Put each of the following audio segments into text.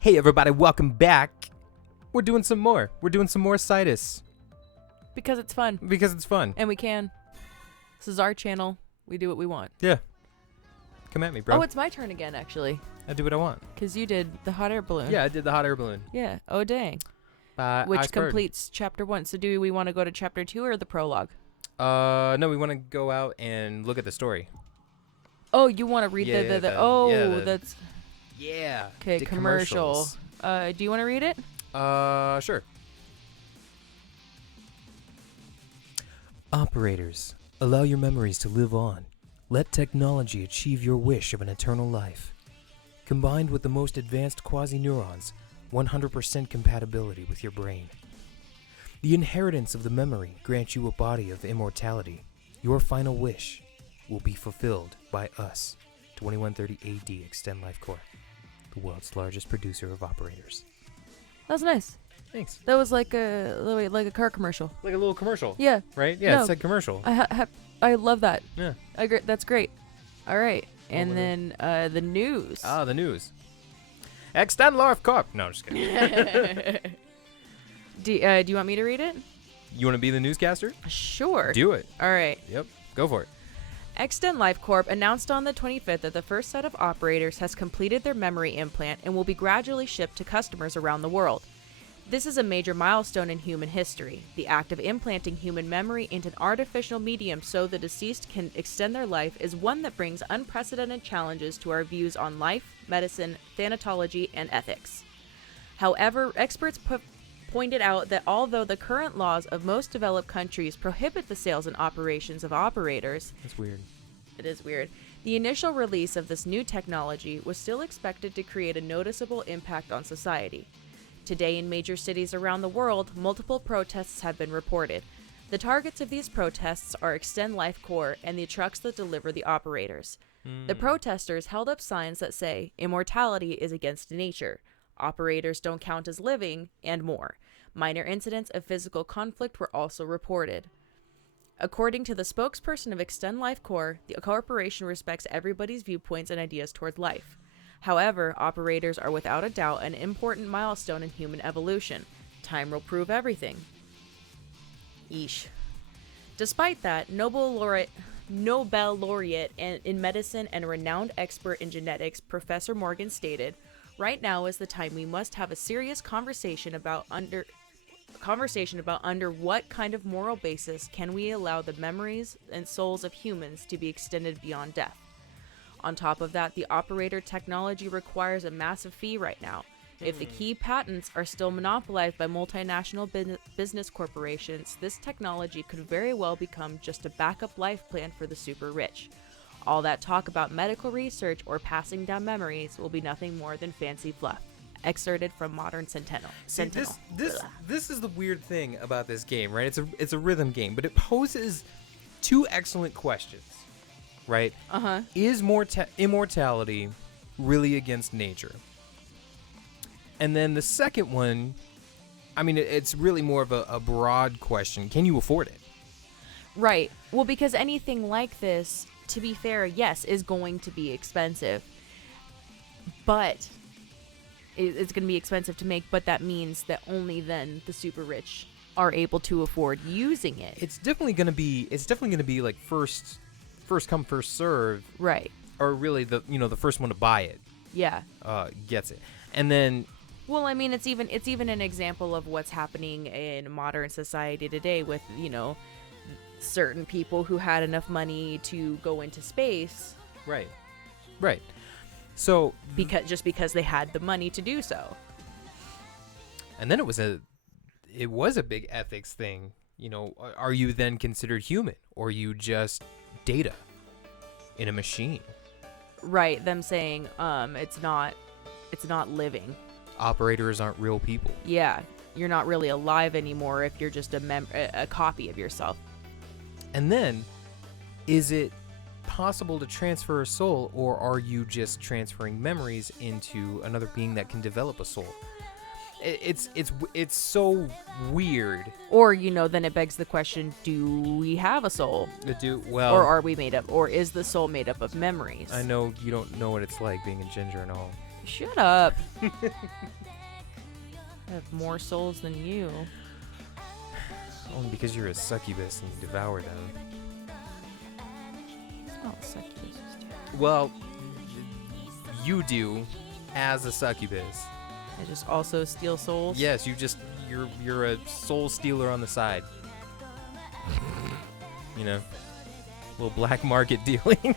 Hey everybody, welcome back. We're doing some more. We're doing some more Cytus. Because it's fun. Because it's fun. And we can. This is our channel. We do what we want. Yeah. Come at me, bro. Oh, it's my turn again, actually. I do what I want. Because you did the hot air balloon. Yeah, I did the hot air balloon. Yeah. Oh, dang. Which completes chapter 1. So do we want to go to chapter 2 or the prologue? No, we want to go out and look at the story. Oh, you want to read that's... Yeah. Okay, commercial. Do you want to read it? Sure. Operators, allow your memories to live on. Let technology achieve your wish of an eternal life. Combined with the most advanced quasi-neurons, 100% compatibility with your brain. The inheritance of the memory grants you a body of immortality. Your final wish will be fulfilled by us, 2130 AD Extend Life Core, the world's largest producer of operators. That's nice. Thanks. That was like a car commercial. Like a little commercial. Yeah. Right? Yeah, No. It said commercial. I love that. Yeah. I agree. That's great. All right. And Over then the news. Ah, the news. Extend Life Corp. No, I'm just kidding. Do you want me to read it? You want to be the newscaster? Sure. Do it. All right. Yep. Go for it. Extend Life Corp announced on the 25th that the first set of operators has completed their memory implant and will be gradually shipped to customers around the world. This is a major milestone in human history. The act of implanting human memory into an artificial medium so the deceased can extend their life is one that brings unprecedented challenges to our views on life, medicine, thanatology, and ethics. However, experts pointed out that although the current laws of most developed countries prohibit the sales and operations of operators... That's weird. It is weird. The initial release of this new technology was still expected to create a noticeable impact on society. Today, in major cities around the world, multiple protests have been reported. The targets of these protests are Extend Life Core and the trucks that deliver the operators. The protesters held up signs that say, "Immortality is against nature," "Operators don't count as living," and more. Minor incidents of physical conflict were also reported. According to the spokesperson of Extend Life Core, the corporation respects everybody's viewpoints and ideas toward life. However, operators are without a doubt an important milestone in human evolution. Time will prove everything. Yeesh. Despite that, Nobel laureate in medicine and a renowned expert in genetics, Professor Morgan stated, "Right now is the time we must have a serious conversation about under what kind of moral basis can we allow the memories and souls of humans to be extended beyond death. On top of that, the operator technology requires a massive fee right now. If the key patents are still monopolized by multinational business corporations, this technology could very well become just a backup life plan for the super rich. All that talk about medical research or passing down memories will be nothing more than fancy fluff." Excerpted from Modern Sentinel. This is the weird thing about this game, right? It's a rhythm game, but it poses two excellent questions, right? Is immortality really against nature? And then the second one, I mean, it's really more of a broad question. Can you afford it? Right. Well, because anything like this, to be fair, yes, is going to be expensive. But it's going to be expensive to make, but that means that only then the super rich are able to afford using it. It's definitely going to be like first come, first serve. Right. Or really the first one to buy it. Yeah. Gets it. And then, well, I mean, it's even an example of what's happening in modern society today with, certain people who had enough money to go into space. Right. So because they had the money to do so. And then it was a big ethics thing. Are you then considered human, or are you just data in a machine? Right. Them saying it's not living. Operators aren't real people. Yeah, you're not really alive anymore if you're just a copy of yourself. And then, is it possible to transfer a soul, or are you just transferring memories into another being that can develop a soul? It's so weird. Or then it begs the question: do we have a soul? Or are we made up? Or is the soul made up of memories? I know you don't know what it's like being a ginger and all. Shut up. I have more souls than you. Only because you're a succubus and you devour them. It's not succubuses do. Well, you do as a succubus. I just also steal souls? Yes, you're a soul stealer on the side. You know, little black market dealing.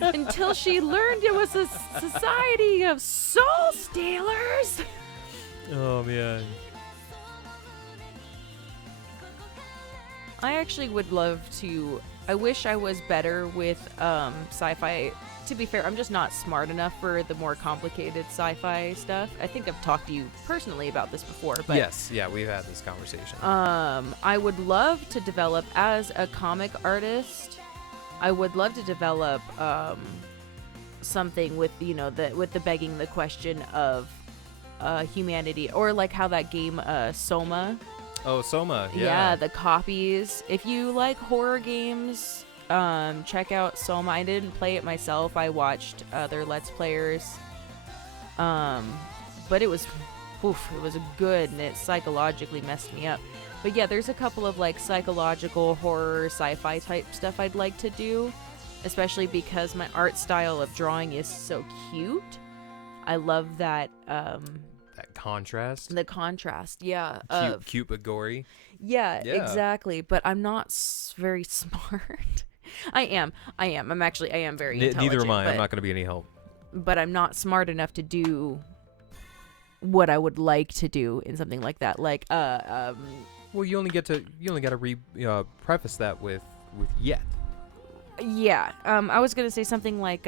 Until she learned it was a society of soul stealers. Oh man. I actually would love to. I wish I was better with sci-fi. To be fair, I'm just not smart enough for the more complicated sci-fi stuff. I think I've talked to you personally about this before, but Yes, yeah, we've had this conversation. I would love to develop as a comic artist. I would love to develop something with with the begging the question of humanity, or like how that game Soma. Oh, Soma, yeah. Yeah, the copies. If you like horror games, check out Soma. I didn't play it myself. I watched other Let's Players. But it was good, and it psychologically messed me up. But yeah, there's a couple of like psychological horror sci-fi type stuff I'd like to do, especially because my art style of drawing is so cute. I love that That contrast. the contrast, yeah. Cute but gory. Yeah, Yeah. exactly. But I'm not very smart. I am. I am very intelligent. Neither am I. But, I'm not going to be any help. but I'm not smart enough to do what I would like to do in something like that. Like, Well, you only got to preface that with yet. yeah. I was gonna say something like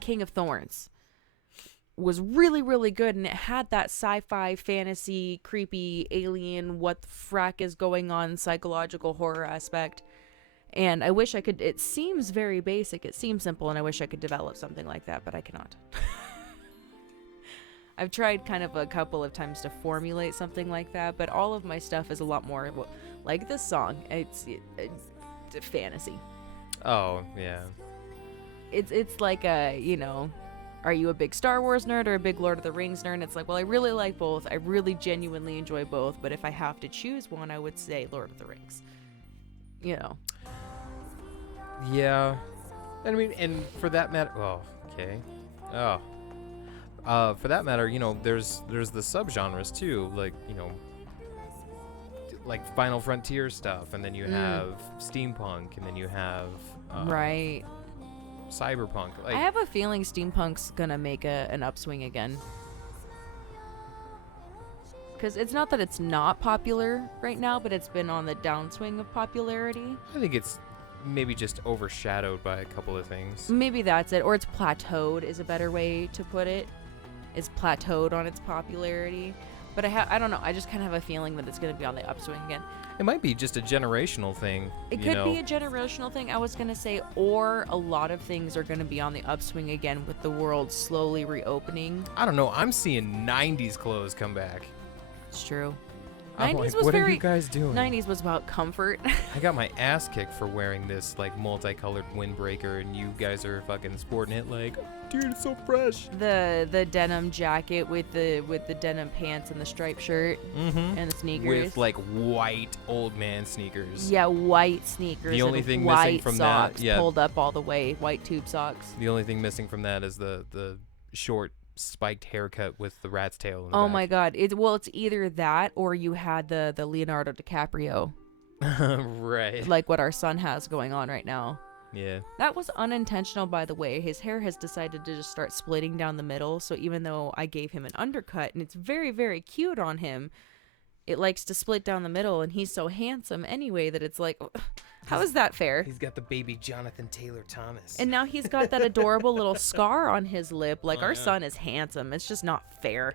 King of Thorns was really, really good, and it had that sci-fi, fantasy, creepy, alien, what the frack is going on, psychological horror aspect. And I wish I could. It seems very basic. It seems simple, and I wish I could develop something like that, but I cannot. I've tried kind of a couple of times to formulate something like that, but all of my stuff is a lot more like this song. It's fantasy. Oh, yeah. It's like are you a big Star Wars nerd or a big Lord of the Rings nerd? And it's like, well, I really like both. I really genuinely enjoy both, but if I have to choose one, I would say Lord of the Rings. Yeah. I mean, and for that matter, oh, okay. Oh. For that matter, there's the subgenres too, like, like Final Frontier stuff, and then you have steampunk, and then you have Right. cyberpunk. Like, I have a feeling steampunk's gonna make an upswing again. Because it's not that it's not popular right now, but it's been on the downswing of popularity. I think it's maybe just overshadowed by a couple of things. Maybe that's it. Or it's plateaued is a better way to put it. It's plateaued on its popularity. But I don't know. I just kind of have a feeling that it's going to be on the upswing again. It might be just a generational thing. It could be a generational thing, I was going to say, or a lot of things are going to be on the upswing again with the world slowly reopening. I don't know. I'm seeing 90s clothes come back. It's true. I'm 90s like, was what very are you guys doing? 90s was about comfort. I got my ass kicked for wearing this like multicolored windbreaker, and you guys are fucking sporting it like, dude, it's so fresh. The denim jacket with the denim pants and the striped shirt and the sneakers with like white old man sneakers. Yeah, white sneakers. The only and thing white missing from socks that, yeah, pulled up all the way, white tube socks. the only thing missing from that is the short spiked haircut with the rat's tail in the Oh back. my god! It's either that or you had the Leonardo DiCaprio, Right. like what our son has going on right now. Yeah. That was unintentional, by the way. His hair has decided to just start splitting down the middle. So even though I gave him an undercut, and it's very, very cute on him, it likes to split down the middle, and he's so handsome anyway that it's like, how is that fair? He's got the baby Jonathan Taylor Thomas. And now he's got that adorable little scar on his lip. Like, our son is handsome. It's just not fair.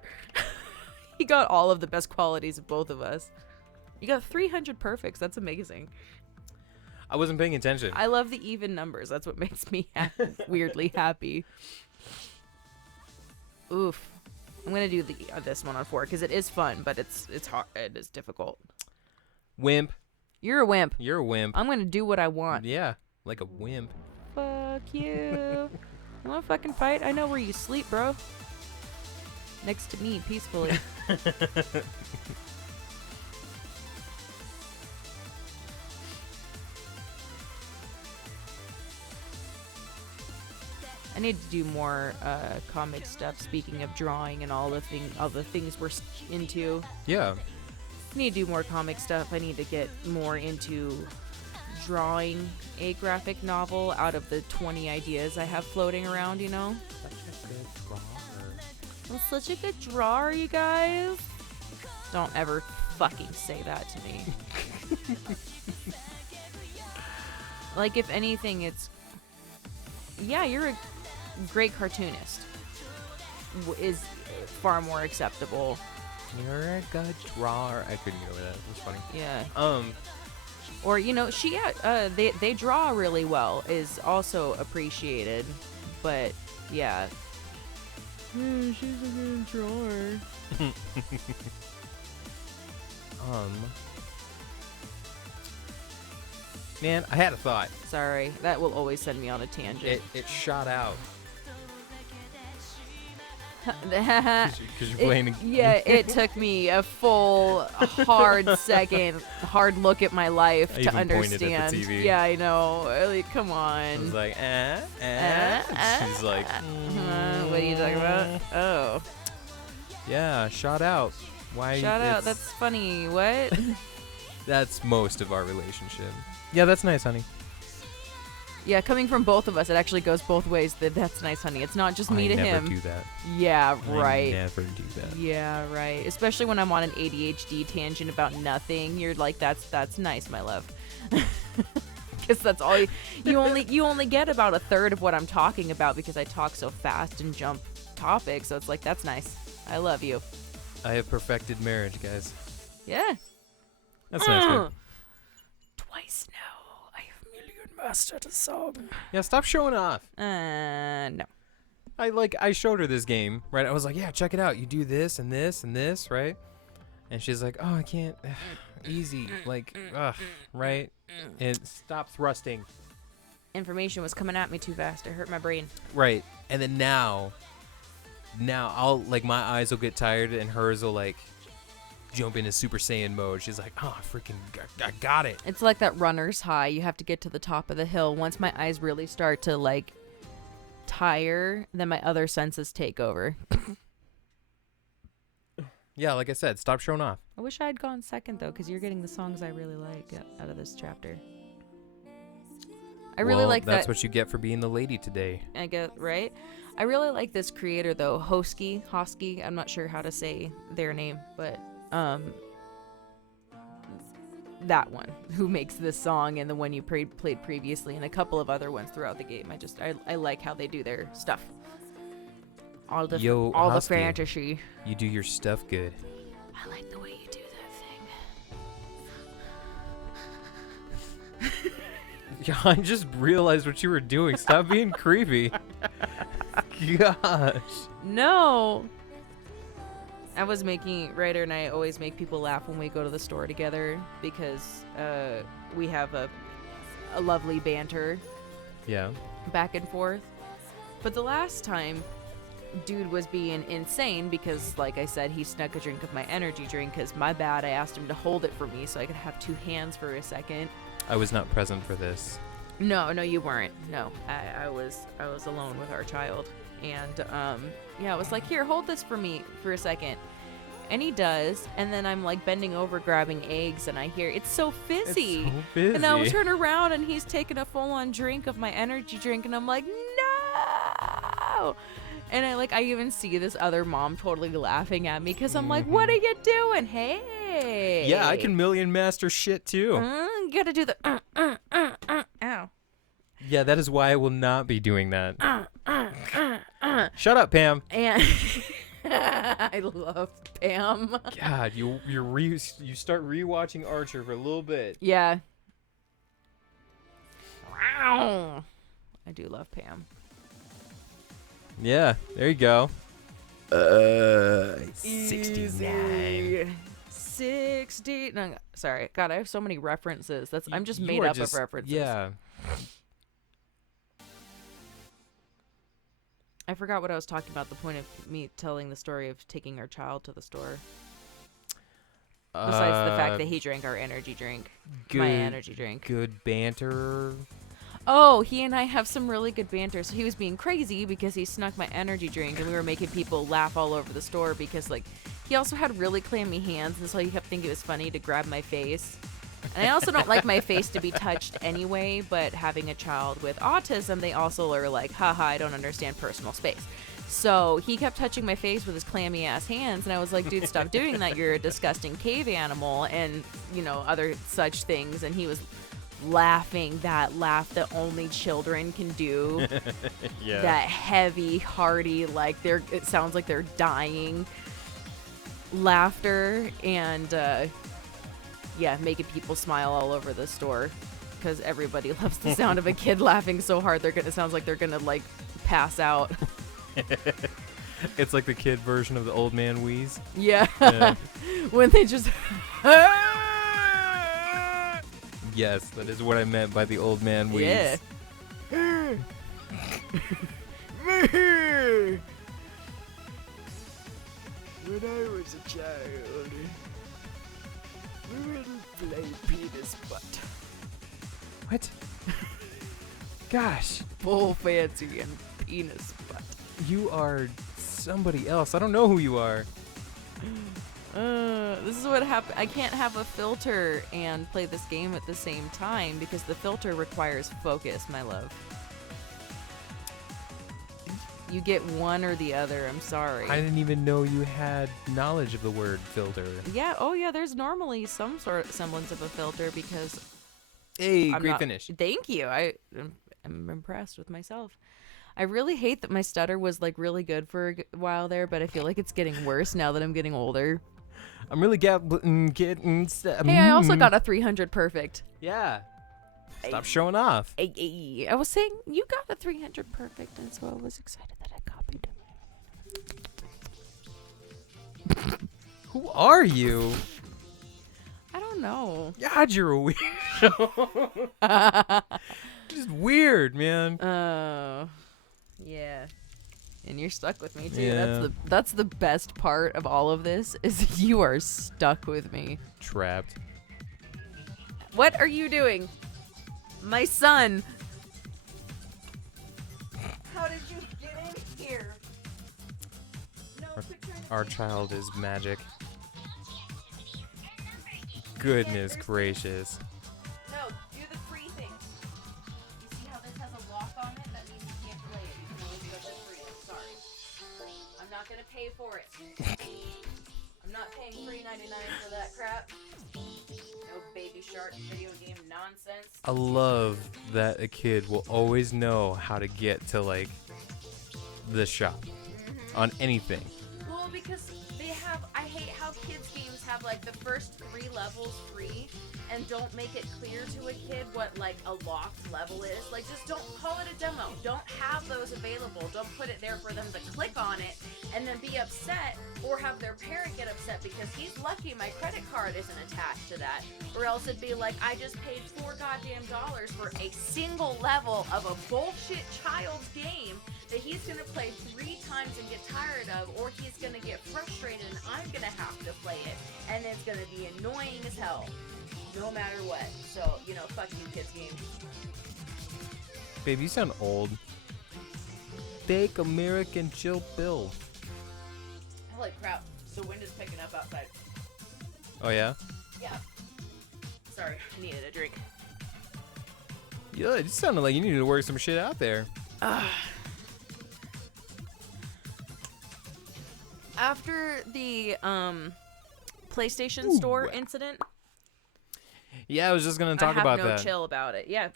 He got all of the best qualities of both of us. You got 300 perfects. That's amazing. I wasn't paying attention. I love the even numbers. That's what makes me weirdly happy. Oof. I'm going to do this one on 4 because it is fun, but it's hard. It is difficult. Wimp. You're a wimp. You're a wimp. I'm going to do what I want. Yeah, like a wimp. Fuck you. You want to fucking fight? I know where you sleep, bro. next to me peacefully. I need to do more comic stuff. Speaking of drawing and all the things we're into, Yeah. I need to do more comic stuff. I need to get more into drawing a graphic novel out of the 20 ideas I have floating around. You know. I'm such a good drawer, you guys. Don't ever fucking say that to me. Like, if anything, it's... Yeah, you're a great cartoonist. Is far more acceptable. You're a good drawer. I couldn't get over that. It was funny. Yeah. Or, you know, they draw really well is also appreciated. But, yeah. She's a good drawer. Man, I had a thought. Sorry, that will always send me on a tangent. It shot out. Because you're playing. Yeah, it took me a full hard second, hard look at my life I to even understand. pointed at the TV. Yeah, I know. Like, come on. I was like, She's like, What are you talking about? Oh, yeah, shot out. Why? shout out. That's funny. What? That's most of our relationship. Yeah, that's nice, honey. Yeah, coming from both of us, it actually goes both ways. That's nice, honey. It's not just me to him. I never do that. Yeah, right. I never do that. Yeah, right. Especially when I'm on an ADHD tangent about nothing. You're like, that's nice, my love. Because that's all you only get about a third of what I'm talking about because I talk so fast and jump topics. So it's like, that's nice. I love you. I have perfected marriage, guys. Yeah. That's nice. Man. Twice now. I have million mastered a song. Yeah, stop showing off. No. I showed her this game, right? I was like, yeah, check it out. You do this and this and this, right? And she's like, oh, I can't. Easy. Like, right? And stop thrusting. Information was coming at me too fast. It hurt my brain. Right. And then now I'll, like, my eyes will get tired and hers will, like, jump into Super Saiyan mode. She's like, oh, freaking, I got it. It's like that runner's high. You have to get to the top of the hill. Once my eyes really start to, like, tire, then my other senses take over. Yeah, like I said, stop showing off. I wish I had gone second, though, because you're getting the songs I really like out of this chapter. I really like that. That's what you get for being the lady today. I get, right? I really like this creator, though. Hosky. I'm not sure how to say their name, but that one who makes this song and the one you played previously and a couple of other ones throughout the game. I like how they do their stuff. All the fantasy. You do your stuff good. I like the way you do that thing. Yeah, I just realized what you were doing. Stop being creepy. Gosh. No. I was making, Ryder and I always make people laugh when we go to the store together because we have a lovely banter. Yeah. Back and forth. But the last time, dude was being insane because, like I said, he snuck a drink of my energy drink because my bad, I asked him to hold it for me so I could have two hands for a second. I was not present for this. No, you weren't. No, I was alone with our child. And, yeah, I was like, here, hold this for me for a second. And he does. And then I'm, like, bending over, grabbing eggs, and I hear, it's so fizzy. It's so fizzy. And I'll turn around, and he's taking a full-on drink of my energy drink, and I'm like, no! And I even see this other mom totally laughing at me because I'm like, what are you doing? Hey. Yeah, I can million master shit, too. You gotta do the, ow. Yeah, that is why I will not be doing that. Shut up, Pam. And I love Pam. God, you start rewatching Archer for a little bit. Yeah. Wow. I do love Pam. Yeah, there you go. 69. 60. No, sorry. God, I have so many references. I'm just made up of references. Yeah. I forgot what I was talking about. The point of me telling the story of taking our child to the store. Besides the fact that he drank our energy drink. My energy drink. Good banter. Oh, he and I have some really good banter. So he was being crazy because he snuck my energy drink, and we were making people laugh all over the store because, like, he also had really clammy hands, and so he kept thinking it was funny to grab my face. And I also don't like my face to be touched anyway, but having a child with autism, they also are like, haha, I don't understand personal space. So he kept touching my face with his clammy ass hands, and I was like, dude, stop doing that. You're a disgusting cave animal, and, you know, other such things. And he was laughing that laugh that only children can do. Yeah. That heavy, hearty, like it sounds like they're dying laughter, and yeah, making people smile all over the store because everybody loves the sound of a kid laughing so hard it sounds like they're gonna like pass out. It's like the kid version of the old man wheeze. Yeah. When they just Yes, that is what I meant by the old man wheeze. Yeah. When I was a child, we would play penis butt. What? Gosh, Full fancy and penis butt. you are somebody else. I don't know who you are. This is what happened. I can't have a filter and play this game at the same time because the filter requires focus, my love. You get one or the other. I'm sorry. I didn't even know you had knowledge of the word filter. Yeah. Oh, yeah. There's normally some sort of semblance of a filter because. Hey, I'm great not- finish. Thank you. I'm impressed with myself. I really hate that my stutter was like really good for a while there, but I feel like it's getting worse now that I'm getting older. I'm really getting. Hey, I also got a 300 perfect. Yeah. Stop showing off. I was saying you got a 300 perfect, and so I was excited that I copied it. Who are you? I don't know. God, you're a weirdo. Just weird, man. Oh, yeah. And you're stuck with me too. Yeah. That's the best part of all of this is you are stuck with me. Trapped. What are you doing? My son. How did you get in here? No, Our child is magic. Goodness gracious. No, do the free thing. You see how this has a lock on it? That means you can't play it. You can only go to free. I'm sorry. I'm not gonna pay for it. I'm not paying $3.99 for that crap. No Baby Shark video game nonsense. I love that a kid will always know how to get to, like, the shop on anything. Well, because they have, I hate how kids games have like the first 3 levels free and don't make it clear to a kid what like a locked level is. Like, just don't call it a demo. Don't have those available. Don't put it there for them to click on it and then be upset or have their parent get upset because he's lucky my credit card isn't attached to that. Or else it'd be like, I just paid $4 for a single level of a bullshit child's game that he's going to play 3 times and get tired of, or he's going to get frustrated and I'm going to have to play it, and it's going to be annoying as hell, no matter what. So, you know, fuck you, kids games. Babe, you sound old. Fake American chill pill. Holy crap, the wind is picking up outside. Oh, yeah? Yeah. Sorry, I needed a drink. Yeah, it sounded like you needed to work some shit out there. After the PlayStation Store incident, Yeah, I was just gonna talk about I have no that. chill about it. Yeah,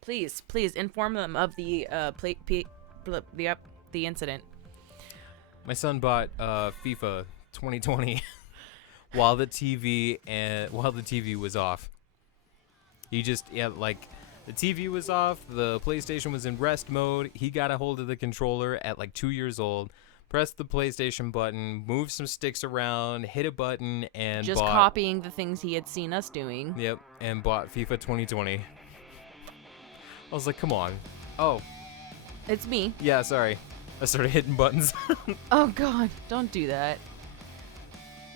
please inform them of the the incident. My son bought FIFA 2020 while the TV was off. He just like the TV was off, the PlayStation was in rest mode. He got a hold of the controller at like 2 years old. Pressed the PlayStation button, moved some sticks around, hit a button, and Just bought, copying the things he had seen us doing. Yep, and bought FIFA 2020. I was like, come on. Oh, It's me. yeah, sorry. I started hitting buttons. Oh God, don't do that.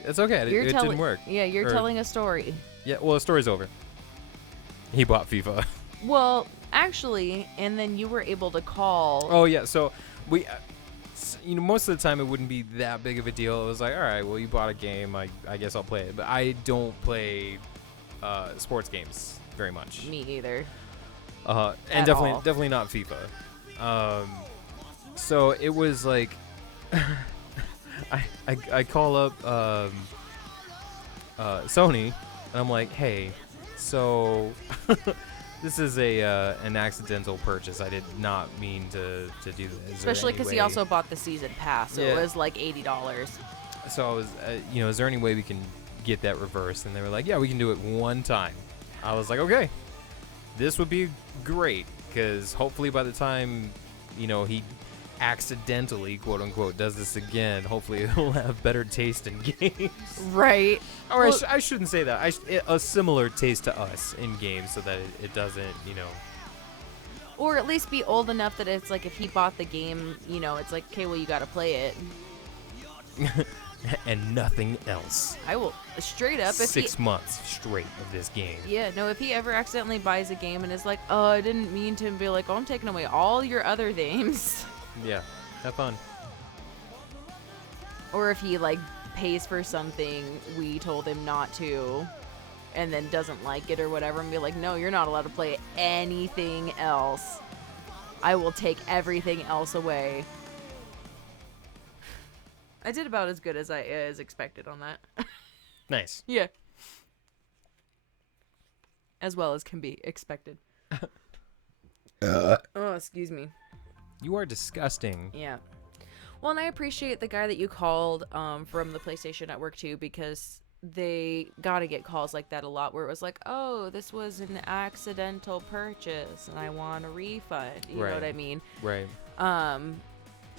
It's okay. It didn't work. Yeah, you're telling a story. Yeah, well, the story's over. He bought FIFA. Well, actually, and then you were able to call. Oh, yeah. So we, most of the time it wouldn't be that big of a deal. It was like, all right, well, you bought a game. I guess I'll play it. But I don't play sports games very much. Me either. And definitely not FIFA. So it was like, I call up Sony, and I'm like, hey, so this is an accidental purchase. I did not mean to do this. Especially because he also bought the season pass, so Yeah. it was like $80. So I was, is there any way we can get that reversed? And they were like, yeah, we can do it one time. I was like, okay, this would be great, because hopefully by the time, he accidentally, quote unquote, does this again, hopefully he'll have better taste in games. Right. Or Well, I shouldn't say that. A similar taste to us in games, so that it doesn't, or at least be old enough that it's like if he bought the game, it's like, okay, well, you got to play it. and nothing else. I will straight up. If 6 months straight of this game. Yeah, no, if he ever accidentally buys a game and is like, oh, I didn't mean to, and be like, oh, I'm taking away all your other games. Yeah, have fun. Or if he, like, pays for something we told him not to, and then doesn't like it or whatever, and be like, no, you're not allowed to play anything else. I will take everything else away. I did about as good as I expected on that. Nice. Yeah. As well as can be expected. Oh, excuse me. You are disgusting. Yeah. Well, and I appreciate the guy that you called from the PlayStation Network too, because they got to get calls like that a lot where it was like, oh, this was an accidental purchase and I want a refund. You know what I mean? Right.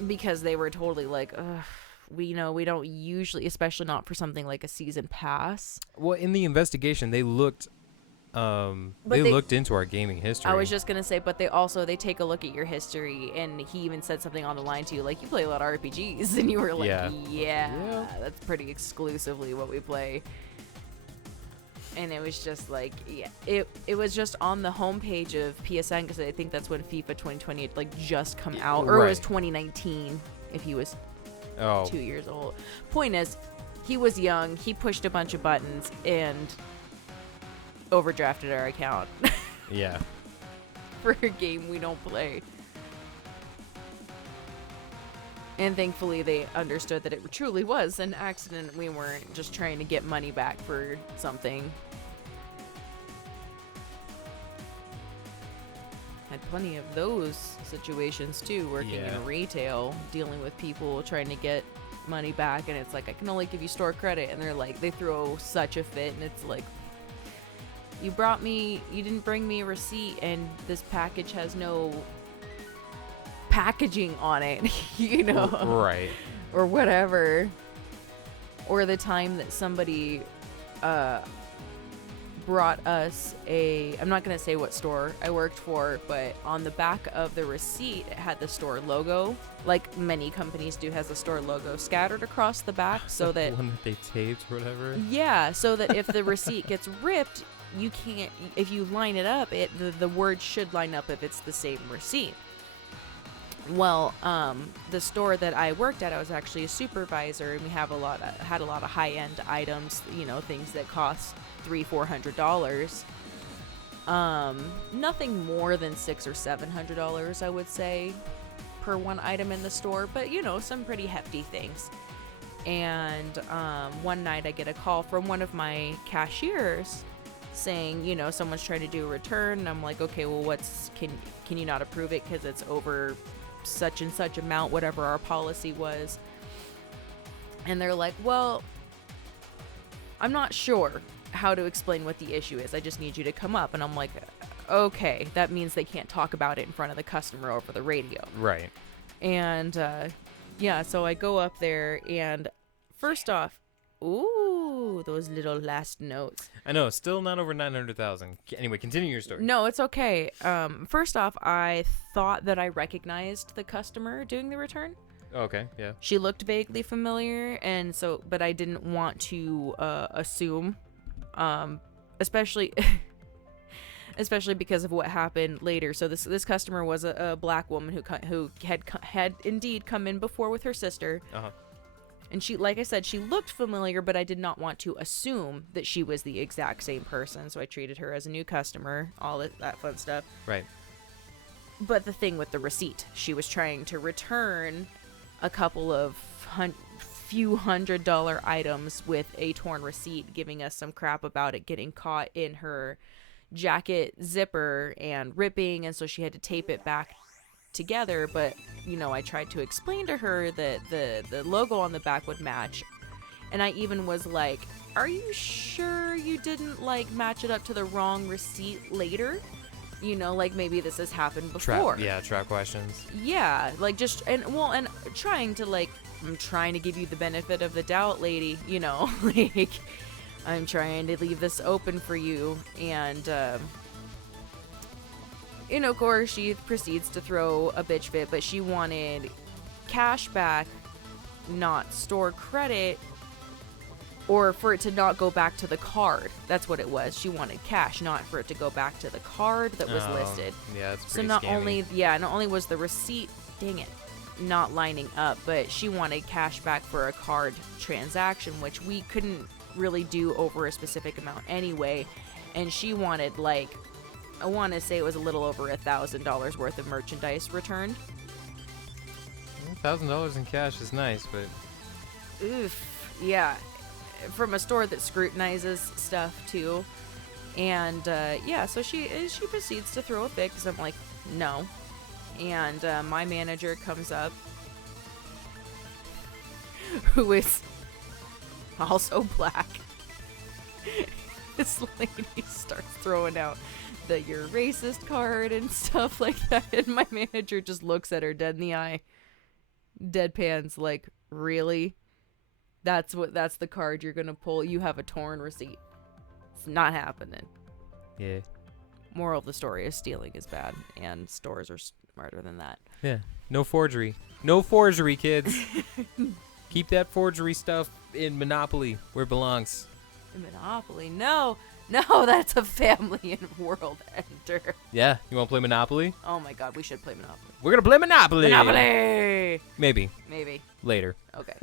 Because they were totally like, ugh, we don't usually, especially not for something like a season pass. Well, in the investigation, they looked looked into our gaming history. I was just gonna say, but they take a look at your history, and he even said something on the line to you, like, you play a lot of RPGs, and you were like, yeah, that's pretty exclusively what we play. And it was just like, yeah, it was just on the homepage of PSN, because I think that's when FIFA 2020 had like just come out, or it was 2019 if he was 2 years old. Point is, he was young, he pushed a bunch of buttons and overdrafted our account. Yeah. For a game we don't play. And thankfully they understood that it truly was an accident. We weren't just trying to get money back for something. Had plenty of those situations too, working in retail, dealing with people trying to get money back, and it's like, I can only give you store credit, and they're like, they throw such a fit, and it's like, you didn't bring me a receipt, and this package has no packaging on it, Right. Or whatever. Or the time that somebody brought us I'm not going to say what store I worked for, but on the back of the receipt, it had the store logo, like many companies do, has the store logo scattered across the back, so that one that they taped or whatever. Yeah, so that if the receipt gets ripped, you can't, if you line it up, the word should line up if it's the same receipt. Well, the store that I worked at, I was actually a supervisor, and we had a lot of high-end items, things that cost $300-400. Nothing more than $600 or $700, I would say, per one item in the store, but some pretty hefty things. And one night I get a call from one of my cashiers saying, someone's trying to do a return, and I'm like, okay, well, can you not approve it because it's over such and such amount, whatever our policy was. And they're like, well, I'm not sure how to explain what the issue is. I just need you to come up. And I'm like, okay, that means they can't talk about it in front of the customer over the radio. Right. And so I go up there, and first off, ooh, Ooh, those little last notes. I know, still not over 900,000. Anyway, continue your story. No, it's okay. First off, I thought that I recognized the customer doing the return. Okay, yeah. She looked vaguely familiar, and so, but I didn't want to assume, especially because of what happened later. So this customer was a black woman who had indeed come in before with her sister. Uh-huh. And she, like I said, she looked familiar, but I did not want to assume that she was the exact same person. So I treated her as a new customer, all that fun stuff. Right. But the thing with the receipt, she was trying to return a couple of few $100 items with a torn receipt, giving us some crap about it getting caught in her jacket zipper and ripping, and so she had to tape it back together. But I tried to explain to her that the logo on the back would match, and I even was like, are you sure you didn't match it up to the wrong receipt later? Like maybe this has happened before. Trap questions. Yeah, and trying to I'm trying to give you the benefit of the doubt, lady, I'm trying to leave this open for you. And of course, she proceeds to throw a bitch fit, but she wanted cash back, not store credit, or for it to not go back to the card. That's what it was. She wanted cash, not for it to go back to the card that was listed. Yeah, it's so pretty not scammy. only was the receipt, dang it, not lining up, but she wanted cash back for a card transaction, which we couldn't really do over a specific amount anyway. And she wanted I want to say it was a little over $1,000 worth of merchandise returned. $1,000 in cash is nice, but oof, yeah, from a store that scrutinizes stuff too. And so she proceeds to throw a fit because I'm like, no. And my manager comes up, who is also black. This lady starts throwing out the "you're racist" card and stuff like that, and my manager just looks at her dead in the eye, deadpans, like, really? That's the card you're gonna pull? You have a torn receipt. It's not happening. yeah. Moral of the story is stealing is bad, and stores are smarter than that. Yeah. No forgery. No forgery, kids. Keep that forgery stuff in Monopoly where it belongs. Monopoly? No, that's a family and world ender. Yeah, you want to play Monopoly? Oh my god, we should play Monopoly. We're going to play Monopoly! Monopoly! Maybe. Maybe. Later. Okay.